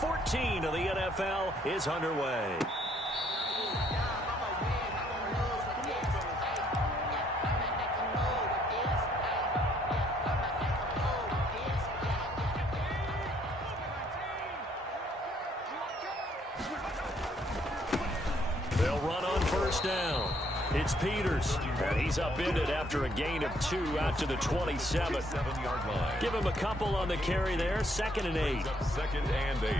14 of the NFL is underway. They'll run on first down. It's Peters, and he's upended after a gain of 2 out to the 27. Give him a couple on the carry there. 2nd and 8. 2nd and 8.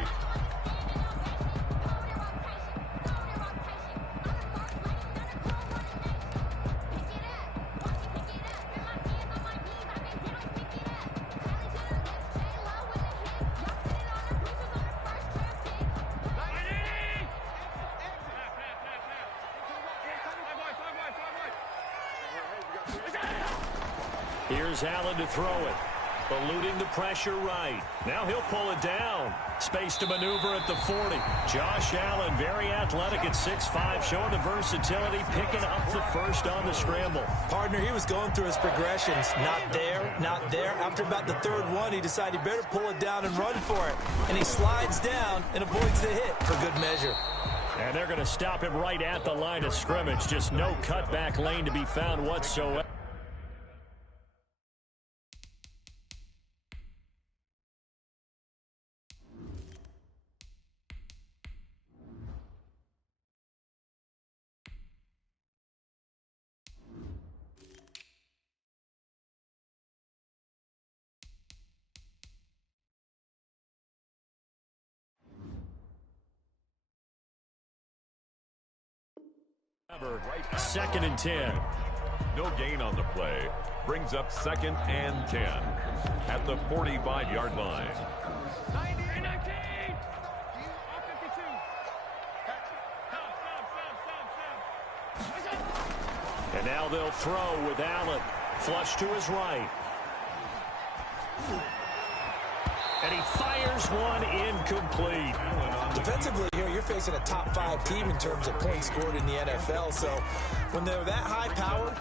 Here's Allen to throw it. Eluding the pressure right. Now he'll pull it down. Space to maneuver at the 40. Josh Allen, very athletic at 6'5", showing the versatility, picking up the first on the scramble. Partner, he was going through his progressions. Not there, not there. After about the 3rd one, he decided he better pull it down and run for it. And he slides down and avoids the hit for good measure. And they're going to stop him right at the line of scrimmage. Just no cutback lane to be found whatsoever. Right, 2nd and 10. No gain on the play. Brings up 2nd and 10 at the 45-yard line. 19. And now they'll throw with Allen. Flush to his right. And he fires one incomplete. Defensively here, you're facing a top 5 team in terms of points scored in the NFL. So when they're that high power,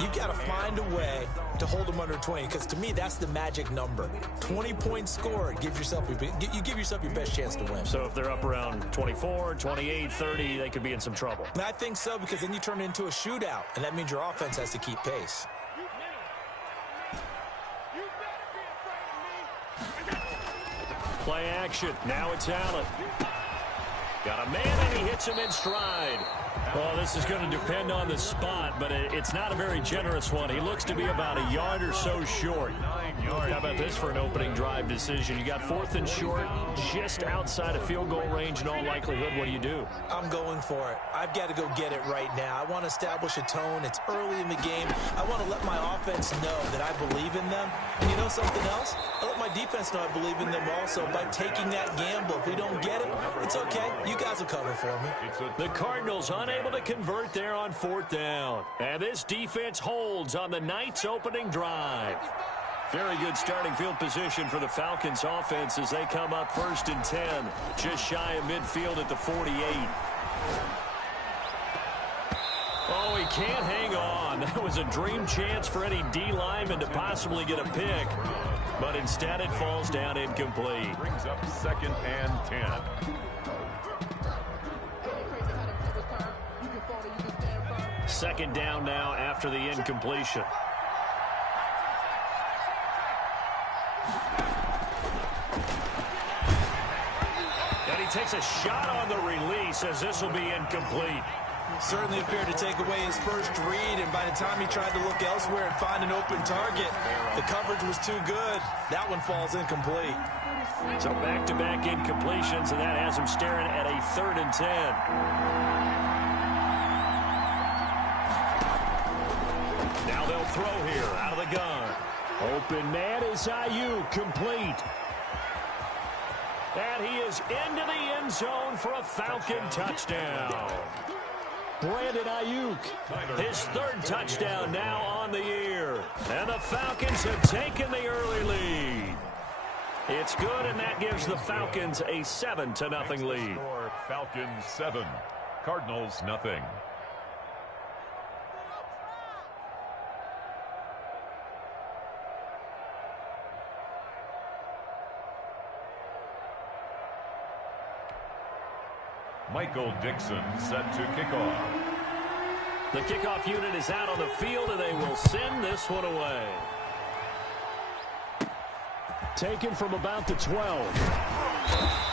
you've got to find a way to hold them under 20. Because to me, that's the magic number. 20 points scored, you give yourself your best chance to win. So if they're up around 24, 28, 30, they could be in some trouble. And I think so, because then you turn it into a shootout, and that means your offense has to keep pace. Play action. Now it's Allen. Got a man, and he hits him in stride. Well, this is going to depend on the spot, but it's not a very generous one. He looks to be about a yard or so short. How about this for an opening drive decision? You got 4th and short, just outside of field goal range in all likelihood. What do you do? I'm going for it. I've got to go get it right now. I want to establish a tone. It's early in the game. I want to let my offense know that I believe in them. And you know something else? I let my defense know I believe in them also by taking that gamble. If we don't get it, it's okay. You guys will cover for me. The Cardinals unable to convert there on 4th down. And this defense holds on the night's opening drive. Very good starting field position for the Falcons offense as they come up 1st and 10. Just shy of midfield at the 48. Oh, he can't hang on. That was a dream chance for any D lineman to possibly get a pick. But instead it falls down incomplete. Brings up 2nd and 10. Second down now after the incompletion. And he takes a shot on the release as this will be incomplete. Certainly appeared to take away his first read, and by the time he tried to look elsewhere and find an open target, the coverage was too good. That one falls incomplete. So back-to-back incompletions, and that has him staring at a 3rd and 10. Now they'll throw here out of the gun. Open man is Ayuk, complete. And he is into the end zone for a Falcon touchdown. Brandon Ayuk, his 3rd touchdown now on the year. And the Falcons have taken the early lead. It's good, and that gives the Falcons a 7-0 lead. Falcons 7, Cardinals nothing. Michael Dixon set to kick off. The kickoff unit is out on the field, and they will send this one away. Taken from about the 12.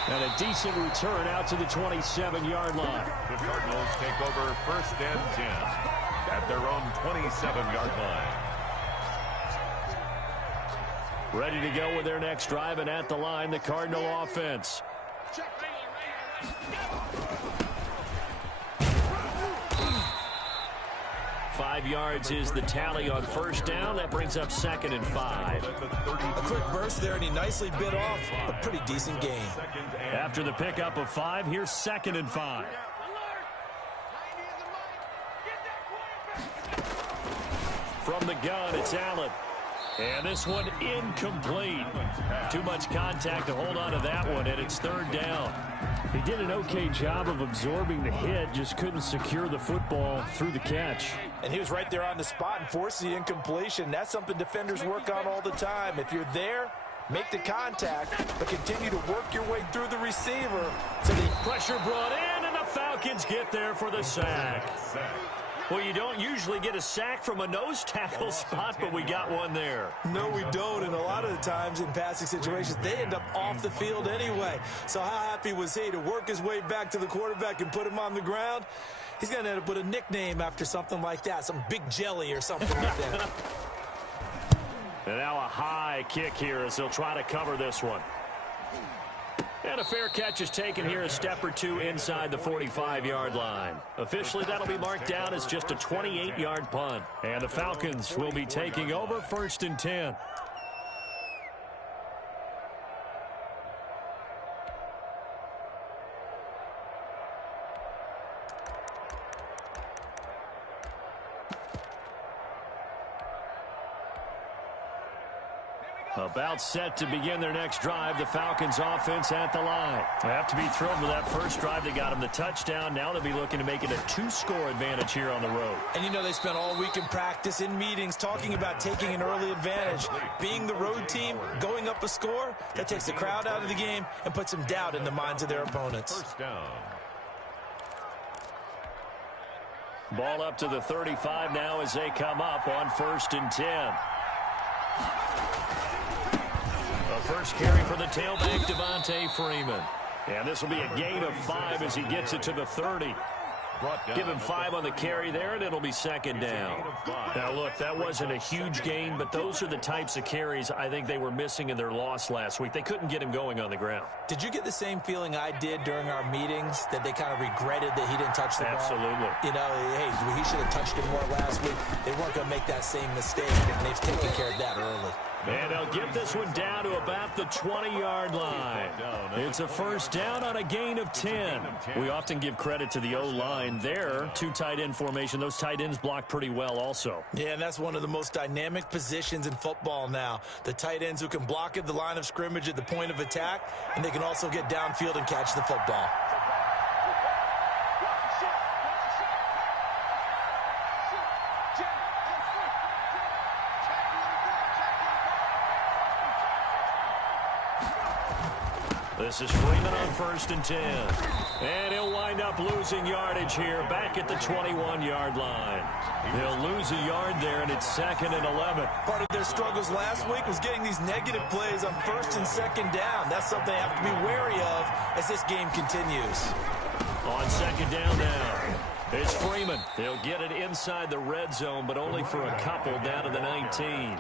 And a decent return out to the 27-yard line. The Cardinals take over 1st and 10 at their own 27-yard line. Ready to go with their next drive, and at the line, the Cardinal offense. 5 yards is the tally on 1st down. That brings up 2nd and 5. A quick burst there, and he nicely bit off a pretty decent gain. After the pickup of 5, here's 2nd and 5. From the gun, it's Allen. And this one incomplete. Too much contact to hold on to that one, and it's 3rd down. He did an okay job of absorbing the hit, just couldn't secure the football through the catch. And he was right there on the spot and forced the incompletion. That's something defenders work on all the time. If you're there, make the contact, but continue to work your way through the receiver. So the pressure brought in, and the Falcons get there for the sack. Well, you don't usually get a sack from a nose tackle spot, but we got one there. No, we don't, and a lot of the times in passing situations, they end up off the field anyway. So how happy was he to work his way back to the quarterback and put him on the ground? He's going to end up with a nickname after something like that, some Big Jelly or something like that. And now a high kick here as they'll try to cover this one. And a fair catch is taken here, a step or two inside the 45-yard line. Officially, that'll be marked down as just a 28-yard punt. And the Falcons will be taking over 1st and 10. About set to begin their next drive, the Falcons offense at the line. They have to be thrilled with that first drive. They got them the touchdown. Now they'll be looking to make it a 2-score advantage here on the road. And you know they spent all week in practice, in meetings, talking about taking an early advantage. Being the road team, going up a score, that takes the crowd out of the game and puts some doubt in the minds of their opponents. 1st down. Ball up to the 35 now as they come up on 1st and 10. First carry for the tailback, Devontae Freeman. And this will be a gain of 5 as he gets it to the 30. Give him 5 on the carry there, and it'll be 2nd down. Now, look, that wasn't a huge gain, but those are the types of carries I think they were missing in their loss last week. They couldn't get him going on the ground. Did you get the same feeling I did during our meetings, that they kind of regretted that he didn't touch the ball? Absolutely. You know, hey, he should have touched it more last week. They weren't going to make that same mistake, and they've taken care of that early. And they'll get this one down to about the 20-yard line. It's a 1st down on a gain of 10. We often give credit to the O-line there. 2 tight end formation. Those tight ends block pretty well also. Yeah, and that's one of the most dynamic positions in football now. The tight ends who can block at the line of scrimmage at the point of attack, and they can also get downfield and catch the football. This is Freeman on 1st and 10. And he'll wind up losing yardage here back at the 21-yard line. He'll lose a yard there, and it's 2nd and 11. Part of their struggles last week was getting these negative plays on 1st and 2nd down. That's something they have to be wary of as this game continues. On 2nd down now, it's Freeman. They'll get it inside the red zone, but only for a couple down to the 19.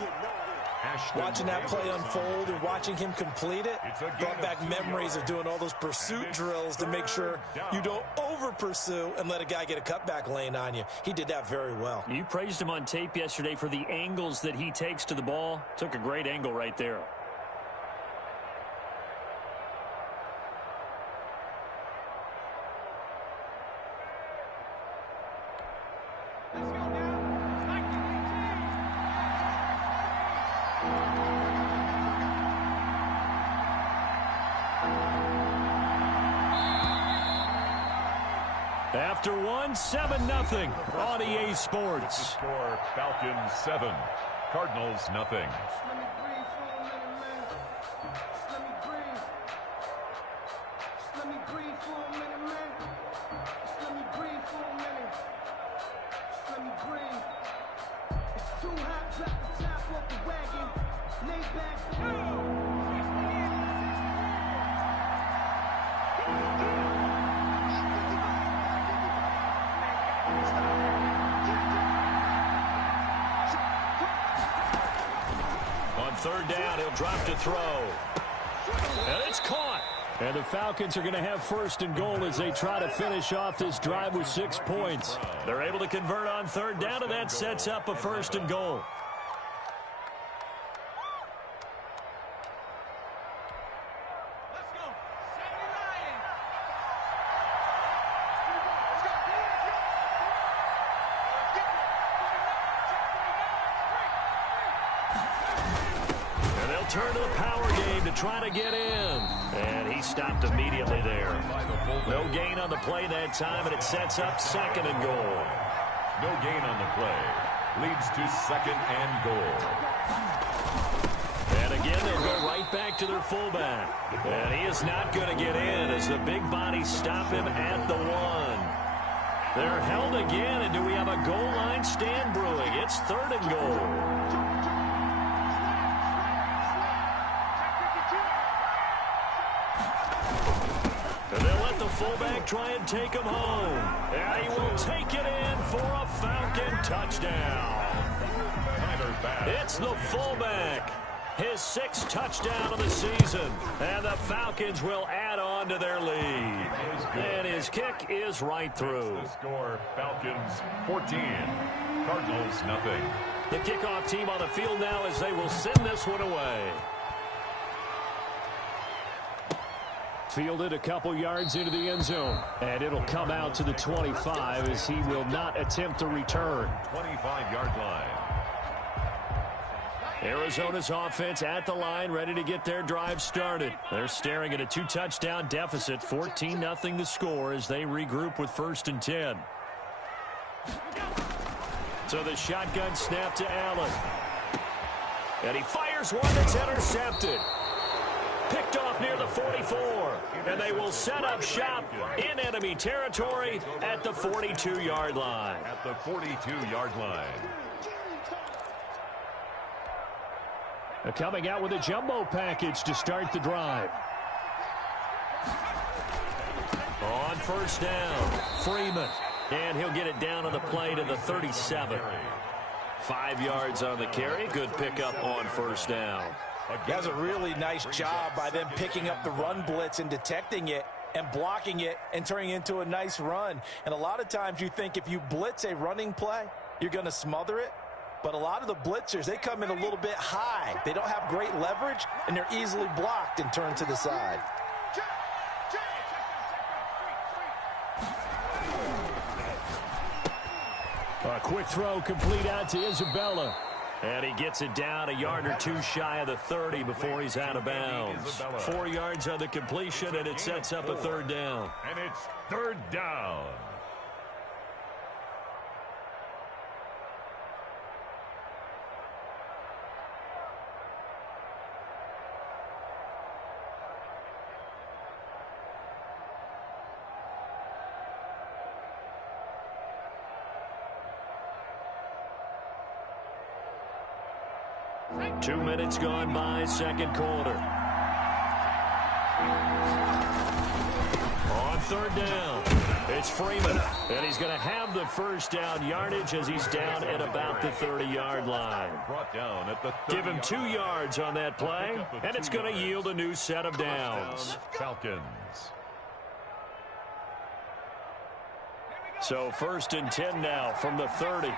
Watching that play unfold and watching him complete it brought back memories of doing all those pursuit drills to make sure you don't over-pursue and let a guy get a cutback lane on you. He did that very well. You praised him on tape yesterday for the angles that he takes to the ball. Took a great angle right there. After 7-0 on EA Sports. Score Falcons 7, Cardinals nothing. On third down, he'll drop to throw. And it's caught. And the Falcons are going to have first and goal as they try to finish off this drive with 6 points. They're able to convert on third down, and that sets up a first and goal. Turn to the power game to try to get in. And he stopped immediately there. No gain on the play that time, and it sets up second and goal. No gain on the play. Leads to second and goal. And again, they'll go right back to their fullback. And he is not going to get in as the big bodies stop him at the 1. They're held again, and do we have a goal line stand brewing? It's third and goal. And they'll let the fullback try and take him home. And he will take it in for a Falcon touchdown. It's the fullback. His 6th touchdown of the season. And the Falcons will add on to their lead. And his kick is right through. The score, Falcons 14, Cardinals nothing. The kickoff team on the field now as they will send this one away. Fielded a couple yards into the end zone. And it'll come out to the 25 as he will not attempt to return. 25-yard line. Arizona's offense at the line, ready to get their drive started. They're staring at a 2-touchdown deficit, 14-0 to score as they regroup with first and 10. So the shotgun snap to Allen. And he fires one that's intercepted. Picked off near the 44. And they will set up shop in enemy territory at the 42-yard line. At the 42-yard line. Coming out with a jumbo package to start the drive. On first down, Freeman. And he'll get it down on the play to the 37. 5 yards on the carry. Good pickup on first down. That's a really nice job by them picking up the run blitz and detecting it and blocking it and turning it into a nice run. And a lot of times you think if you blitz a running play, you're going to smother it. But a lot of the blitzers, they come in a little bit high. They don't have great leverage, and they're easily blocked and turned to the side. A quick throw complete out to Isabella. And he gets it down a yard or two shy of the 30 before he's out of bounds. 4 yards on the completion, and it sets up a third down. And it's third down. Two minutes gone by, second quarter. On third down, it's Freeman. And he's going to have the first down yardage as he's down at about the 30-yard line. Brought down at the 30. Give him 2 yards on that play, and it's going to yield a new set of downs. Falcons. So first and 10 now from the 30.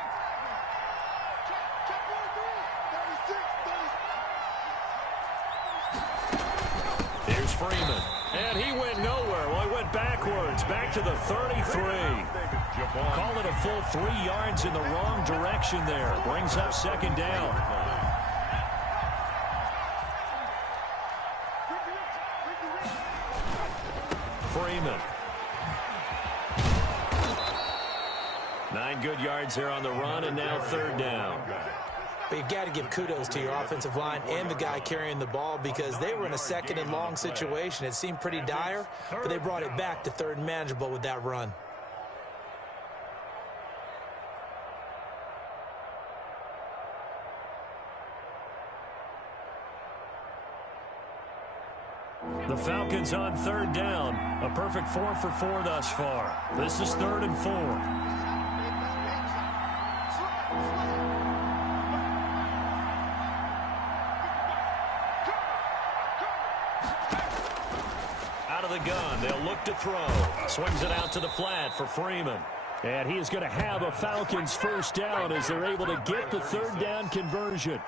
Here's Freeman. And he went nowhere. Well, he went backwards. Back to the 33. Call it a full 3 yards in the wrong direction there. Brings up second down. Freeman. 9 good yards there on the run, and now third down. But you've got to give kudos to your offensive line and the guy carrying the ball because they were in a second and long situation. It seemed pretty dire, but they brought it back to third and manageable with that run. The Falcons on third down. A perfect 4 for 4 thus far. This is 3rd and 4. Out of the gun. They'll look to throw. Swings it out to the flat for Freeman. And he is going to have a Falcons first down as they're able to get the 3rd down conversion.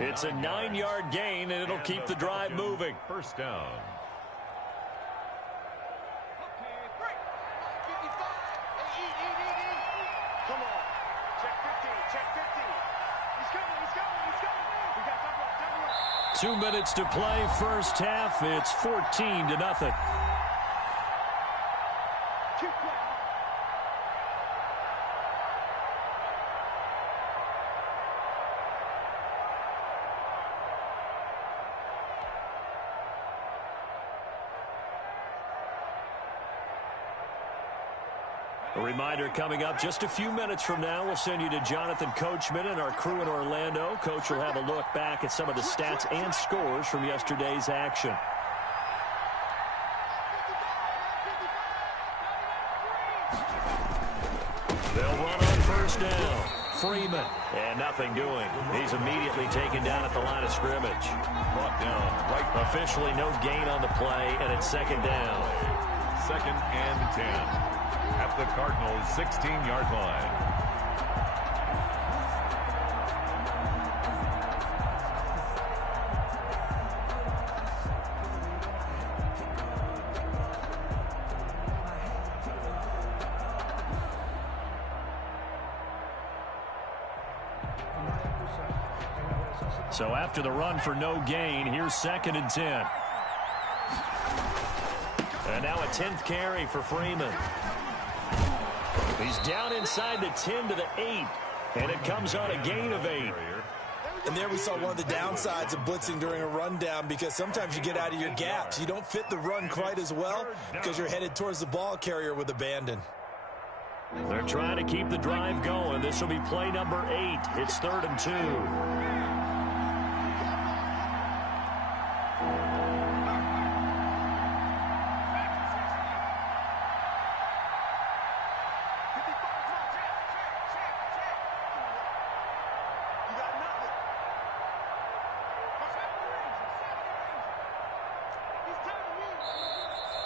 It's a 9-yard gain, and it'll keep the drive moving. First down. Come on. Check 15. Check 15. He's coming. He's coming. He's coming. We got double. 2 minutes to play first half. It's 14-0. Keep playing. A reminder coming up just a few minutes from now. We'll send you to Jonathan Coachman and our crew in Orlando. Coach will have a look back at some of the stats and scores from yesterday's action. They'll run on first down. Freeman. And nothing doing. He's immediately taken down at the line of scrimmage. Brought down right. Officially no gain on the play, and it's 2nd down. 2nd and 10. At the Cardinals' 16-yard line. So after the run for no gain, here's 2nd and 10. And now a 10th carry for Freeman. He's down inside the 10 to the 8, and it comes on a gain of 8. And there we saw one of the downsides of blitzing during a rundown, because sometimes you get out of your gaps. You don't fit the run quite as well because you're headed towards the ball carrier with abandon. They're trying to keep the drive going. This will be play number 8. It's 3rd and 2.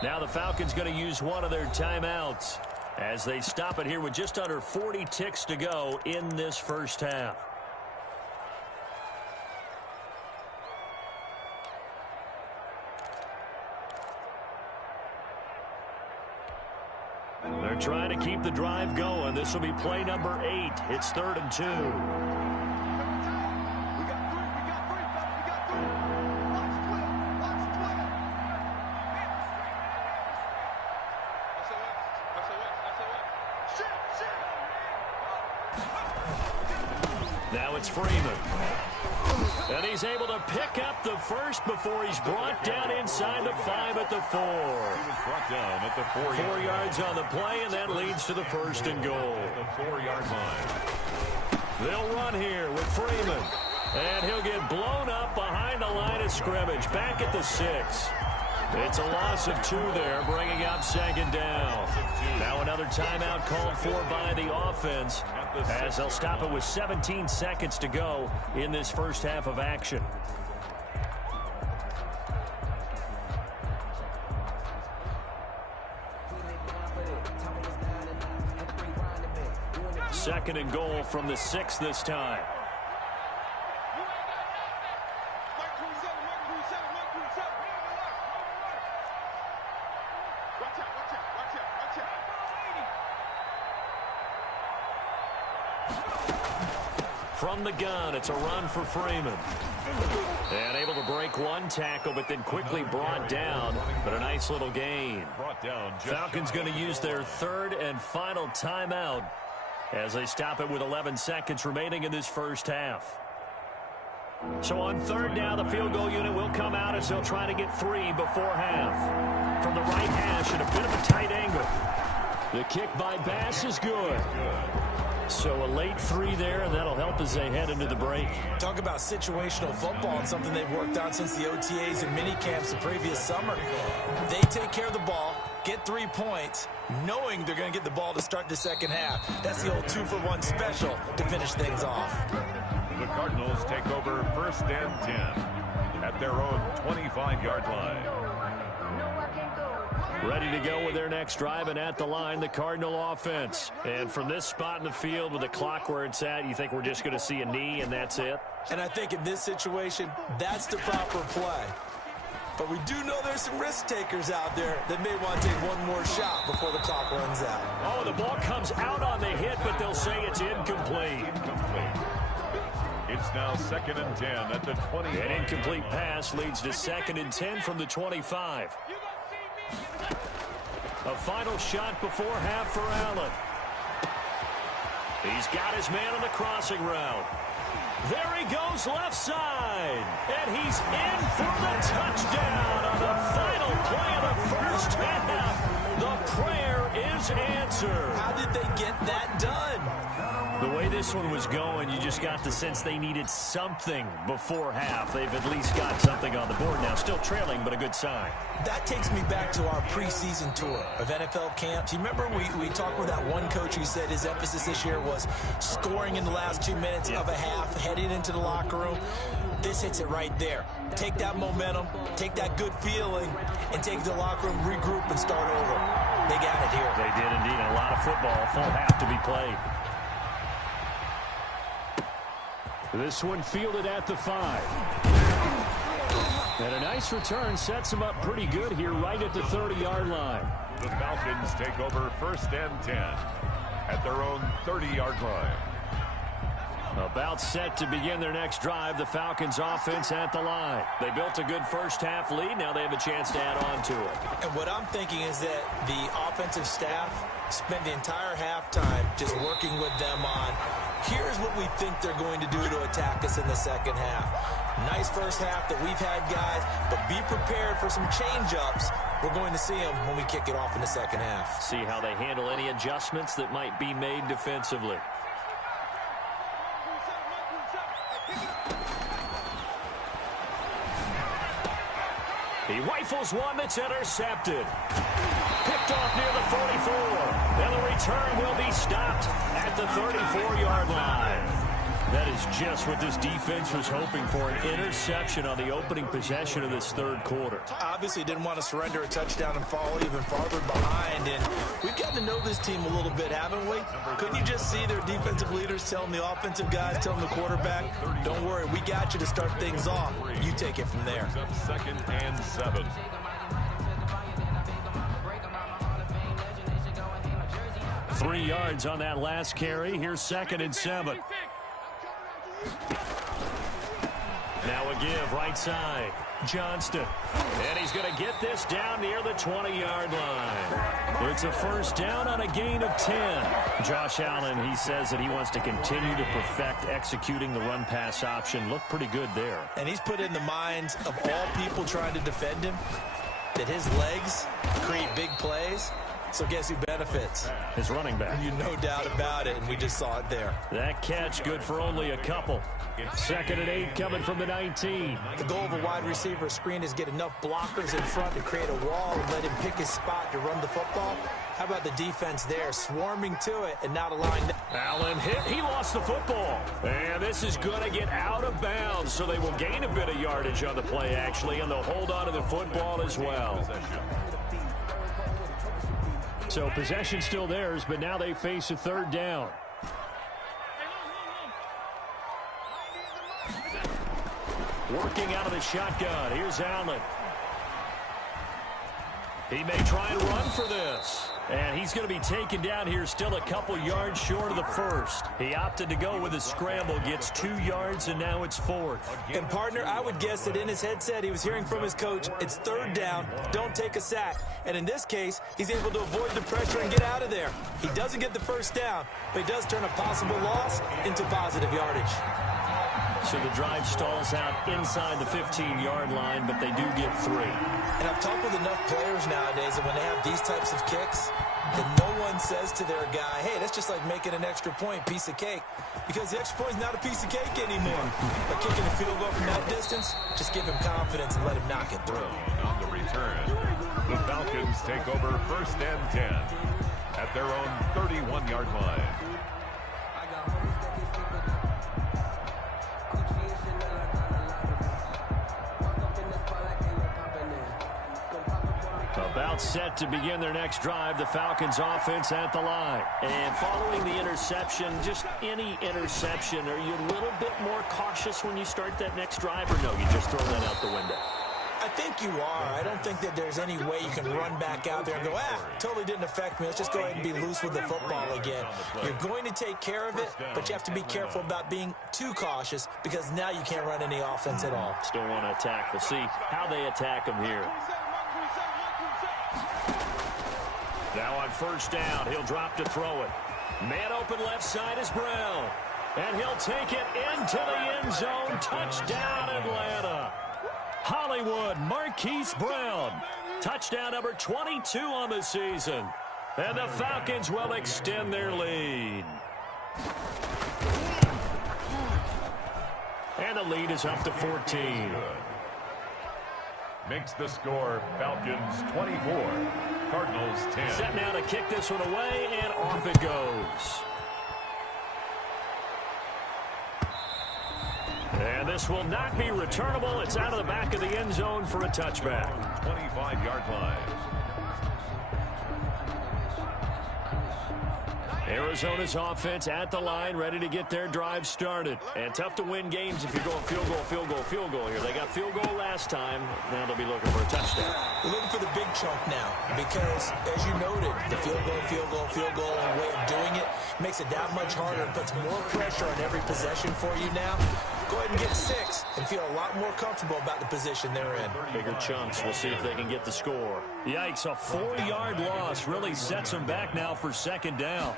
Now the Falcons going to use one of their timeouts as they stop it here with just under 40 ticks to go in this first half. They're trying to keep the drive going. This will be play number 8. It's 3rd and 2. Now it's Freeman. And he's able to pick up the first before he's brought down inside the 5 at the 4. He was brought down at the 4 4 yards on the play, and that leads to the 1st and goal. The 4-yard line. They'll run here with Freeman. And he'll get blown up behind the line of scrimmage. Back at the 6. It's a loss of 2 there, bringing up 2nd down. Now another timeout called for by the offense, as they'll stop it with 17 seconds to go in this first half of action. Second and goal from the 6 this time. From the gun, it's a run for Freeman. And able to break one tackle, but then quickly brought down. But a nice little gain. Falcons going to use their 3rd and final timeout as they stop it with 11 seconds remaining in this first half. So on 3rd down, the field goal unit will come out as they'll try to get 3 before half. From the right hash at a bit of a tight angle. The kick by Bass is good. So a late 3 there, and that'll help as they head into the break. Talk about situational football and something they've worked on since the OTAs and mini camps the previous summer. They take care of the ball, get 3 points, knowing they're going to get the ball to start the second half. That's the old 2-for-1 special to finish things off. The Cardinals take over 1st and 10 at their own 25-yard line. Ready to go with their next drive, and at the line, the Cardinal offense. And from this spot in the field with the clock where it's at, you think we're just going to see a knee and that's it? And I think in this situation, that's the proper play. But we do know there's some risk takers out there that may want to take one more shot before the clock runs out. Oh, the ball comes out on the hit, but they'll say it's incomplete. It's now 2nd and 10 at the 20. An incomplete pass leads to 2nd and 10 from the 25. A final shot before half for Allen. He's got his man on the crossing route. There he goes left side. And he's in for the touchdown on the final play of the first half. The prayer is answered. How did they get that done? The way this one was going, you just got the sense they needed something before half. They've at least got something on the board now. Still trailing, but a good sign. That takes me back to our preseason tour of NFL camps. You remember we talked with that one coach who said his emphasis this year was scoring in the last 2 minutes of a half, heading into the locker room. This hits it right there. Take that momentum, take that good feeling, and take it to the locker room, regroup, and start over. They got it here. They did indeed. A lot of football, full half to be played. This one fielded at the 5. And a nice return sets them up pretty good here right at the 30-yard line. The Falcons take over 1st and 10 at their own 30-yard line. About set to begin their next drive, the Falcons offense at the line. They built a good first half lead. Now they have a chance to add on to it. And what I'm thinking is that the offensive staff spent the entire halftime just working with them on, here's what we think they're going to do to attack us in the second half. Nice first half that we've had, guys, but be prepared for some change-ups. We're going to see them when we kick it off in the second half. See how they handle any adjustments that might be made defensively. He rifles one that's intercepted. Picked off near the 44. And the return will be stopped at the 34-yard line. That is just what this defense was hoping for, an interception on the opening possession of this third quarter. Obviously didn't want to surrender a touchdown and fall even farther behind. And we've gotten to know this team a little bit, haven't we? Couldn't you just see their defensive leaders telling the offensive guys, telling the quarterback, don't worry, we got you to start things off. You take it from there. 2nd and 7. Three yards on that last carry. Here's 2nd and 7. Now a give right side. Johnston. And he's going to get this down near the 20-yard line. It's a first down on a gain of 10. Josh Allen, he says that he wants to continue to perfect executing the run-pass option. Looked pretty good there. And he's put in the minds of all people trying to defend him that his legs create big plays. So guess who benefits? His running back. You no doubt about it, and we just saw it there. That catch good for only a couple. 2nd and 8 coming from the 19. The goal of a wide receiver screen is get enough blockers in front to create a wall and let him pick his spot to run the football. How about the defense there, swarming to it and not allowing... Allen hit. He lost the football. And this is going to get out of bounds, so they will gain a bit of yardage on the play, actually, and they'll hold on to the football as well. So possession still theirs, but now they face a third down. Working out of the shotgun. Here's Allen. He may try and run for this. And he's going to be taken down here still a couple yards short of the first. He opted to go with a scramble, gets 2 yards, and now it's 4th. And, partner, I would guess that in his headset he was hearing from his coach, it's third down, don't take a sack. And in this case, he's able to avoid the pressure and get out of there. He doesn't get the first down, but he does turn a possible loss into positive yardage. So the drive stalls out inside the 15-yard line, but they do get 3. And I've talked with enough players nowadays that when they have these types of kicks, that no one says to their guy, hey, that's just like making an extra point, piece of cake. Because the extra point is not a piece of cake anymore. By kicking a field goal from that distance, just give him confidence and let him knock it through. On the return, the Falcons take over 1st and 10 at their own 31-yard line. About set to begin their next drive, the Falcons offense at the line. And following the interception, just any interception, are you a little bit more cautious when you start that next drive, or no, you just throw that out the window? I think you are. I don't think that there's any way you can run back out there and go, totally didn't affect me. Let's just go ahead and be loose with the football again. You're going to take care of it, but you have to be careful about being too cautious because now you can't run any offense at all. Still want to attack. We'll see how they attack them here. Now on 1st down, he'll drop to throw it. Man open left side is Brown. And he'll take it into the end zone. Touchdown, Atlanta. Hollywood Marquise Brown. Touchdown number 22 on the season. And the Falcons will extend their lead. And the lead is up to 14. Makes the score Falcons 24, Cardinals 10. Set now to kick this one away, and off it goes. And this will not be returnable. It's out of the back of the end zone for a touchback. 25-yard line. Arizona's offense at the line, ready to get their drive started. And tough to win games if you're going field goal, field goal, field goal here. They got field goal last time. Now they'll be looking for a touchdown. They're looking for the big chunk now because, as you noted, the field goal, and way of doing it makes it that much harder and puts more pressure on every possession for you now. Go ahead and get 6 and feel a lot more comfortable about the position they're in. Bigger chunks. We'll see if they can get the score. Yikes, a 4-yard loss really sets them back now for 2nd down.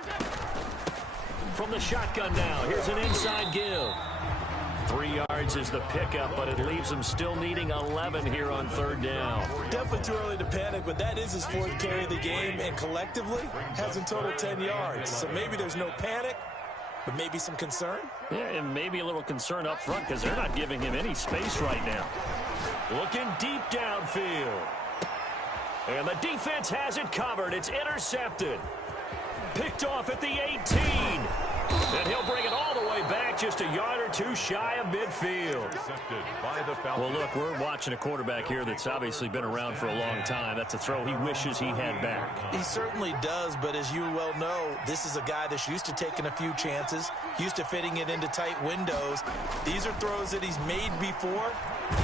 From the shotgun now, here's an inside give. 3 yards is the pickup, but it leaves them still needing 11 here on 3rd down. Definitely too early to panic, but that is his 4th carry of the game, and collectively has in total 10 yards. So maybe there's no panic, but maybe some concern? Yeah, and maybe a little concern up front because they're not giving him any space right now. Looking deep downfield. And the defense has it covered. It's intercepted. Picked off at the 18. And he'll bring it all the way back just a yard or 2 shy of midfield. Well, look, we're watching a quarterback here that's obviously been around for a long time. That's a throw he wishes he had back. He certainly does, but as you well know, this is a guy that's used to taking a few chances, used to fitting it into tight windows. These are throws that he's made before.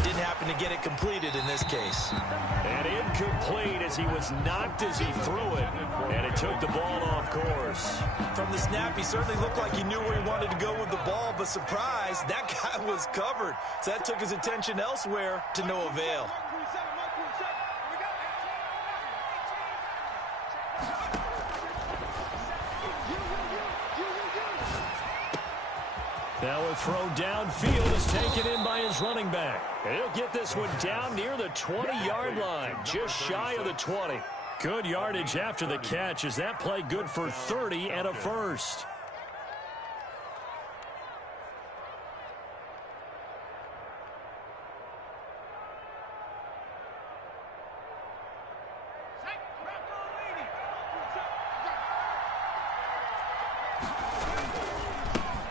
Didn't happen to get it completed in this case. And incomplete as he was knocked as he threw it, and it took the ball off course. From the snap, he certainly looked like he knew where he wanted to go with the ball, but surprise, that guy was covered. So that took his attention elsewhere to no avail. Now a throw downfield is taken in by his running back. And he'll get this one down near the 20-yard line, just shy of the 20. Good yardage after the catch. Is that play good for 30 and a first?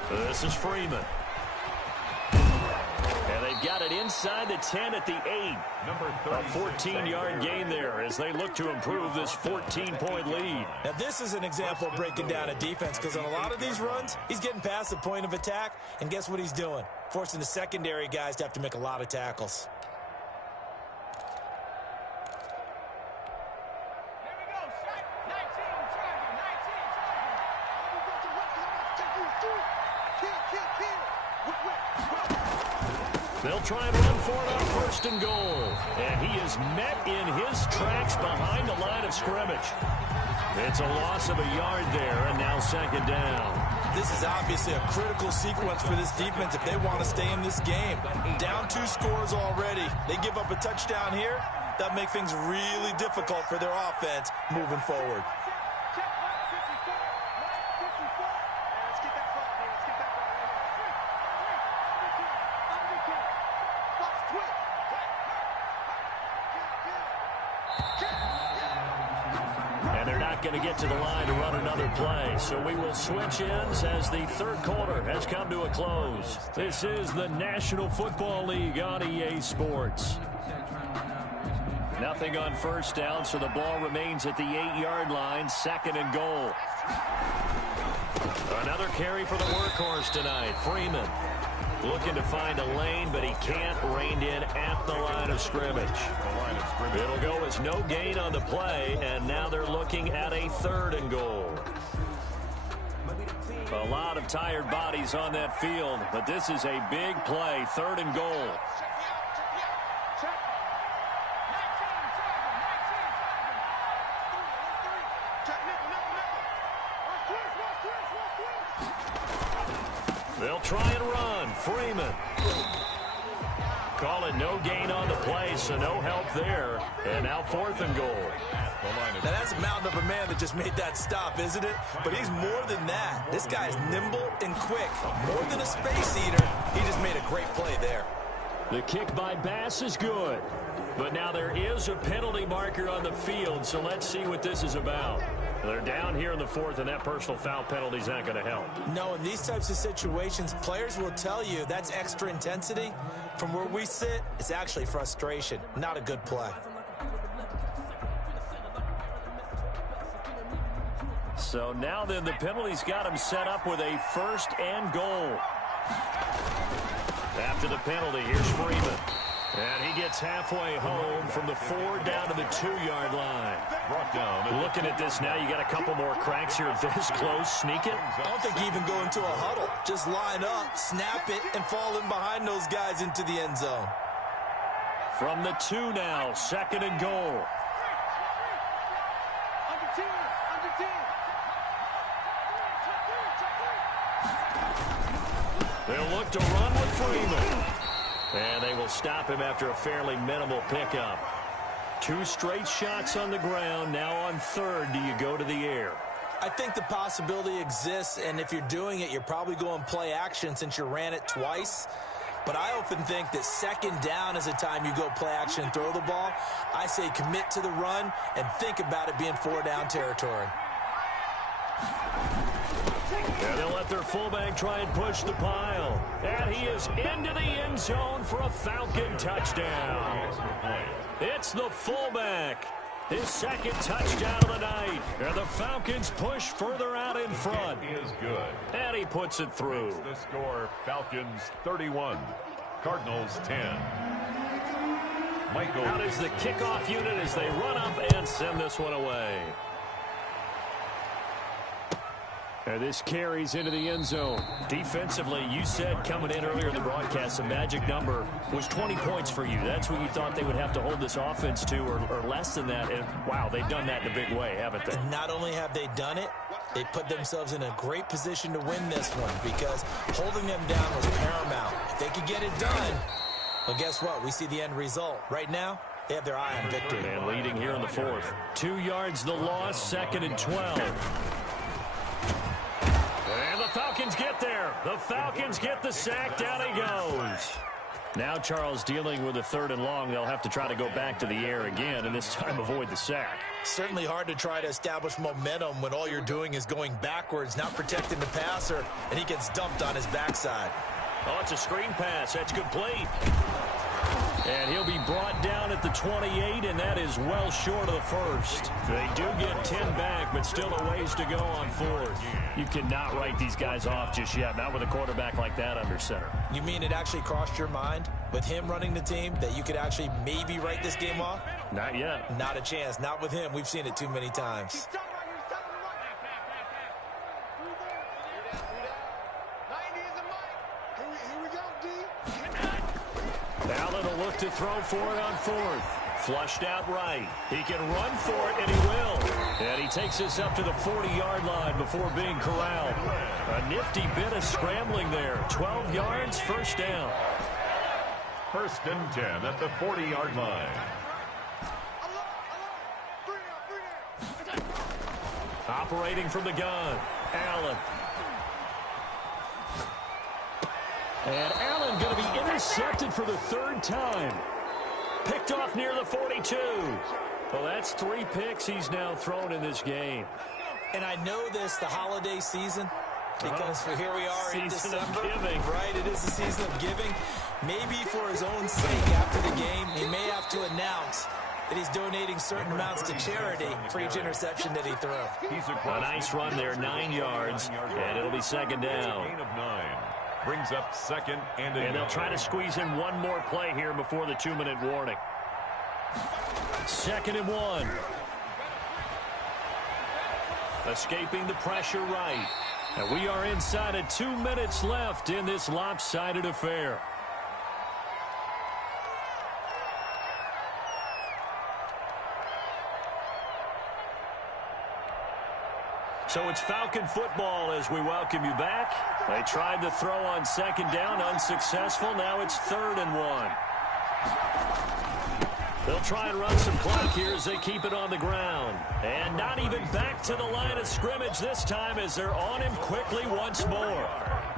This is Freeman. And they've got it inside the 10 at the 8. A 14-yard gain there as they look to improve this 14-point lead. Now, this is an example of breaking down a defense because on a lot of these runs, he's getting past the point of attack, and guess what he's doing? Forcing the secondary guys to have to make a lot of tackles. They'll try and run for it on 1st and goal. And he is met in his tracks behind the line of scrimmage. It's a loss of a yard there, and now 2nd down. this is obviously a critical sequence for this defense if they want to stay in this game. Down 2 scores already. They give up a touchdown here. That make things really difficult for their offense moving forward. And they're not going to get to the line to run another play. So we will switch ends as the third quarter has come to a close. This is the National Football League on EA Sports. Nothing on first down, so the ball remains at the 8-yard line, 2nd and goal. Another carry for the workhorse tonight, Freeman. Looking to find a lane, but he can't. Reined in at the line of scrimmage. It'll go as no gain on the play, and now they're looking at a 3rd and goal. A lot of tired bodies on that field, but this is a big play, 3rd and goal. They'll try and run. Freeman. Call it no gain on the play, so no help there. And now 4th and goal. Now that's a mountain of a man that just made that stop, isn't it? But he's more than that. This guy's nimble and quick. More than a space eater. He just made a great play there. The kick by Bass is good. But now there is a penalty marker on the field, so let's see what this is about. They're down here in the 4th, and that personal foul penalty is not going to help. No, in these types of situations, players will tell you that's extra intensity. From where we sit, it's actually frustration, not a good play. So now then, the penalty's got him set up with a 1st and goal. After the penalty, here's Freeman. And he gets halfway home from the 4 down to the 2-yard line. Brought down. Looking at this now, you got a couple more cracks here this close. Sneak it. I don't think you even go into a huddle. Just line up, snap it, and fall in behind those guys into the end zone. From the 2 now, 2nd and goal. They'll look to run with Freeman. And they will stop him after a fairly minimal pickup. 2 straight shots on the ground. Now on 3rd, do you go to the air? I think the possibility exists, and if you're doing it, you're probably going play action since you ran it twice. But I often think that 2nd down is a time you go play action and throw the ball. I say commit to the run and think about it being 4-down territory. And they'll let their fullback try and push the pile. And he is into the end zone for a Falcon touchdown. It's the fullback. His 2nd touchdown of the night. And the Falcons push further out in front. Is good. And he puts it through. The score, Falcons 31, Cardinals 10. Michael. Out is the kickoff unit as they run up and send this one away. And this carries into the end zone. Defensively, you said coming in earlier in the broadcast, the magic number was 20 points for you. That's what you thought they would have to hold this offense to, or less than that. And, wow, they've done that in a big way, haven't they? And not only have they done it, they put themselves in a great position to win this one because holding them down was paramount. If they could get it done, well, guess what? We see the end result. Right now, they have their eye on victory. And leading here in the 4th. 2 yards the loss, 2nd and 12. And the Falcons get there. The Falcons get the sack. Down he goes. Now Charles dealing with a 3rd and long. They'll have to try to go back to the air again, and this time avoid the sack. Certainly hard to try to establish momentum when all you're doing is going backwards, not protecting the passer, and he gets dumped on his backside. Oh, it's a screen pass. That's complete. And he'll be brought down at the 28, and that is well short of the 1st. They do get 10 back, but still a ways to go on 4th. You cannot write these guys off just yet, not with a quarterback like that under center. You mean it actually crossed your mind with him running the team that you could actually maybe write this game off? Not yet. Not a chance. Not with him. We've seen it too many times. Allen will look to throw for it on 4th. Flushed out right. He can run for it, and he will. And he takes us up to the 40-yard line before being corralled. A nifty bit of scrambling there. 12 yards, first down. First and 10 at the 40-yard line. Operating from the gun, Allen. And Allen going to be intercepted for the third time. Picked off near the 42. Well, that's 3 picks he's now thrown in this game. And I know this, the holiday season, because here we are in Season of December. giving. Right, it is the season of giving. Maybe for his own sake after the game, he may have to announce that he's donating certain amounts to charity for each interception that he threw. A nice run there, 9 yards, and it'll be second down. Gain of 9. Brings up second and And they'll try to squeeze in one more play here before the 2-minute warning. Second and 1. Escaping the pressure right. And we are inside of 2 minutes left in this lopsided affair. So it's Falcon football as we welcome you back. They tried to throw on second down, unsuccessful. Now it's 3rd and 1. They'll try and run some clock here as they keep it on the ground. And not even back to the line of scrimmage this time as they're on him quickly once more.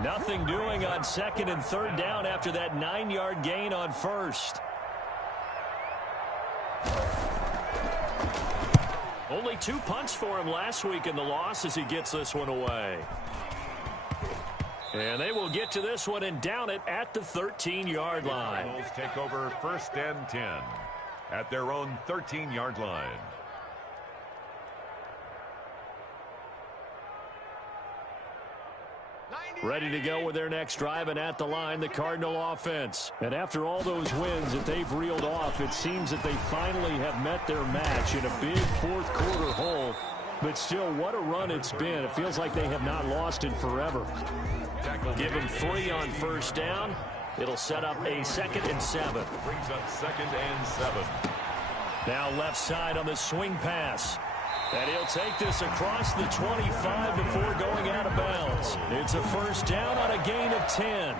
Nothing doing on 2nd and 3rd down after that 9-yard gain on 1st. Only 2 punts for him last week in the loss as he gets this one away. And they will get to this one and down it at the 13-yard line. Cardinals take over 1st and 10 at their own 13-yard line. Ready to go with their next drive, and at the line, the Cardinal offense. And after all those wins that they've reeled off, it seems that they finally have met their match in a big fourth-quarter hole. But still, what a run it's been. It feels like they have not lost in forever. Give them 3 on 1st down. It'll set up a 2nd and 7. Brings up 2nd and 7. Now left side on the swing pass. And he'll take this across the 25 before going out of bounds. It's a 1st down on a gain of 10.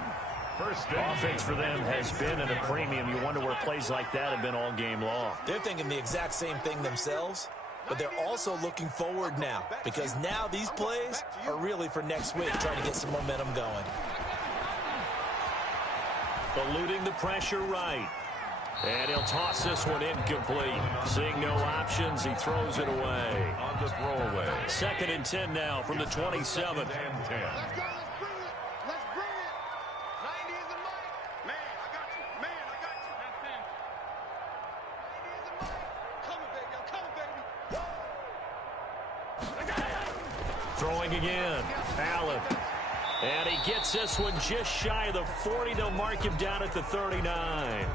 Offense for them has been at a premium. You wonder where plays like that have been all game long. They're thinking the exact same thing themselves, but they're also looking forward now, because now these plays are really for next week, trying to get some momentum going. Eluding the pressure right. And he'll toss this one incomplete. Seeing no options, he throws it away. On the throwaway. 2nd and 10 now from the 27. And 10. Let's bring it. Let's bring it. 90 is the mic. Man, I got you. Man, I got you. That's 10. 90 is the mic. Coming, baby. I'm coming, baby. Throwing again. Allen. And he gets this one just shy of the 40. They'll mark him down at the 39.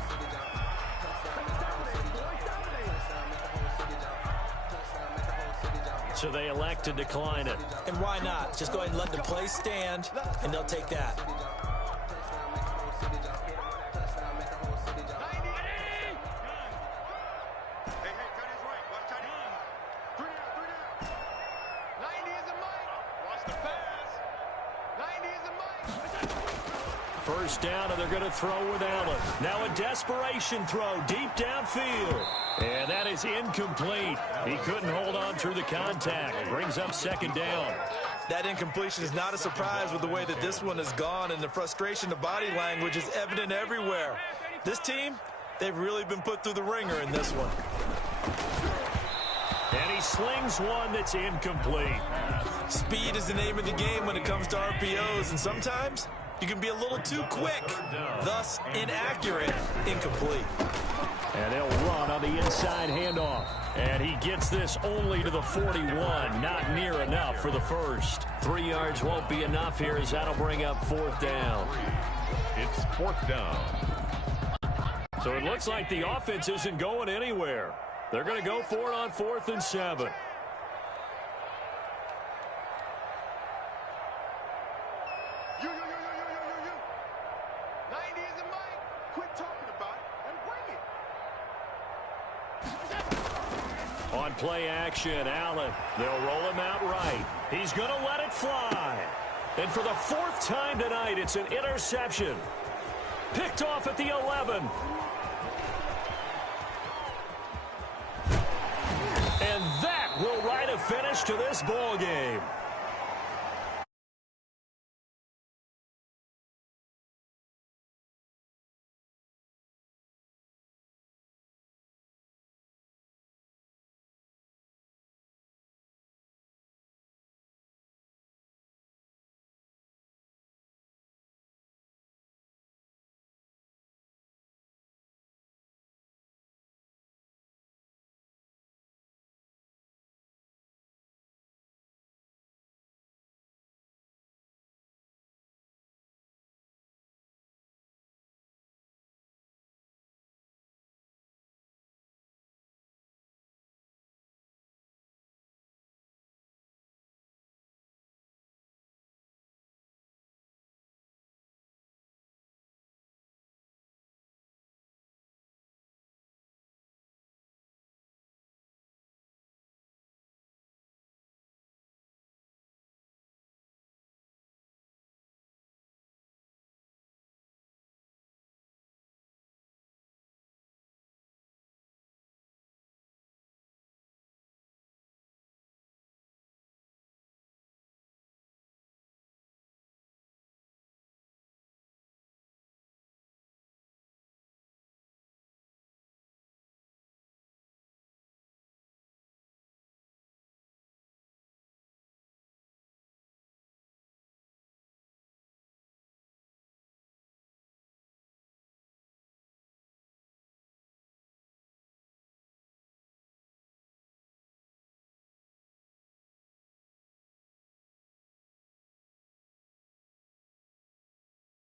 So they elect to decline it. And why not? Just go ahead and let the play stand, and they'll take that. First down, and they're going to throw with Allen. Now a desperation throw deep downfield. And that is incomplete. He couldn't hold on through the contact. Brings up 2nd down. That incompletion is not a surprise with the way that this one has gone, and the frustration of body language is evident everywhere. This team, they've really been put through the ringer in this one. And he slings one that's incomplete. Speed is the name of the game when it comes to RPOs, and sometimes you can be a little too quick, thus inaccurate, incomplete. And they'll run on the inside handoff. And he gets this only to the 41. Not near enough for the first. 3 yards won't be enough here as that'll bring up 4th down. It's 4th down. So it looks like the offense isn't going anywhere. They're going to go for it on 4th and 7. You. 90 is the mic. Quit talking about it and bring it. play action. Allen, they'll roll him out right. He's going to let it fly. And for the fourth time tonight, it's an interception. Picked off at the 11. And that will write a finish to this ball game.